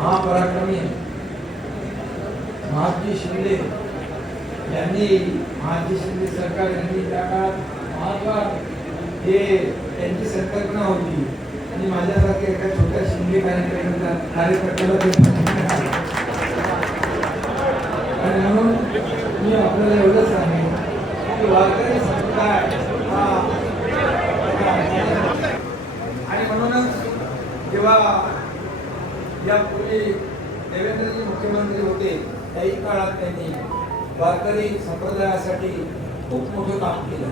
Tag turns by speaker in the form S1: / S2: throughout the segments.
S1: महापराक्रमी महाजी शिंदे यांनी महाजी शिंदे सरकार यांनी त्या काळात महात्मा हे त्यांची संकल्पना होती. आणि माझ्यासारख्या एका छोट्या शिंदे कार्यक्रमाच्या कार्यकर्त्याला ते आणि म्हणून मी आपल्याला एवढं सांगेन की वारकरी समुदाय हा. आणि म्हणूनच जेव्हा यापूर्वी देवेंद्रजी मुख्यमंत्री होते त्याही काळात त्यांनी वारकरी संप्रदायासाठी खूप मोठं काम केलं.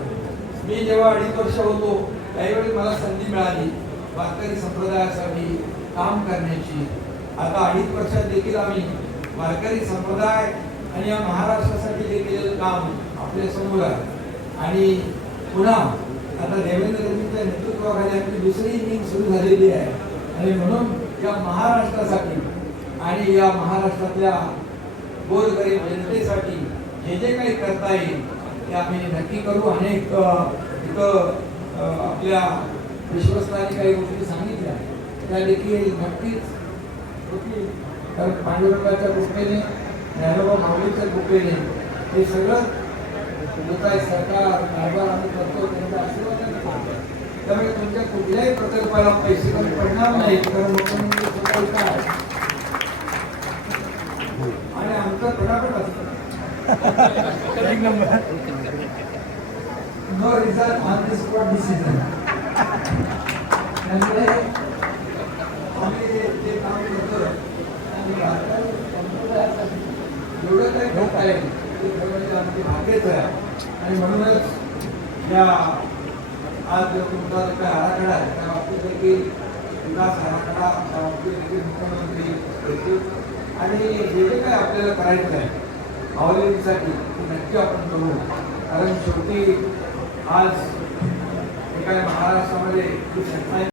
S1: मी जेव्हा अडीच वर्ष होतो त्यावेळी मला संधी मिळाली वारकरी संप्रदायासाठी काम करण्याची. आता अडीच वर्षात देखील आम्ही वारकरी संप्रदाय आणि या महाराष्ट्रासाठी जे केलेलं काम आपल्यासमोर आहे. आणि पुन्हा आता देवेंद्रजींच्या नेतृत्वाखाली आपली दुसरी इनिंग सुरू झालेली आहे. आणि म्हणून या महाराष्ट्रासाठी आणि या महाराष्ट्रातल्या गोरगरीब जनतेसाठी जे जे काही करता येईल ते आम्ही नक्की करू. अनेक इथं आपल्या विश्वस्तांनी काही गोष्टी सांगितल्या. त्या देखील नक्कीच तर कारण पांडुरंगाच्या कृपेने ज्ञानोबा माऊलीच्या कृपेने हे सगळं जो काही सरकार कारभार आम्ही करतो त्यांच्या आशीर्वादाने करतो. त्यामुळे तुमच्या कुठल्याही प्रकल्पाला पैसे कमी पडणार नाही कारण मुख्यमंत्री इथं आहे. आणि आमचं फटाफट असतं. No result on the spot decision त्यामुळे आम्ही जे काम करतो आणि संप्रदायासाठी एवढं काही करता येईल ते आमचे भाग्यच आहे. आणि म्हणूनच या आज जो तुमचा जो काही आराखडा आहे त्या बाबतीत देखील विकास आराखडा त्या बाबतीत देखील मुख्यमंत्री येतील आणि जे जे काय आपल्याला करायचं आहे माऊलींसाठी नक्की आपण करू. कारण शेवटी आज हे काय महाराष्ट्रामध्ये जी संस्था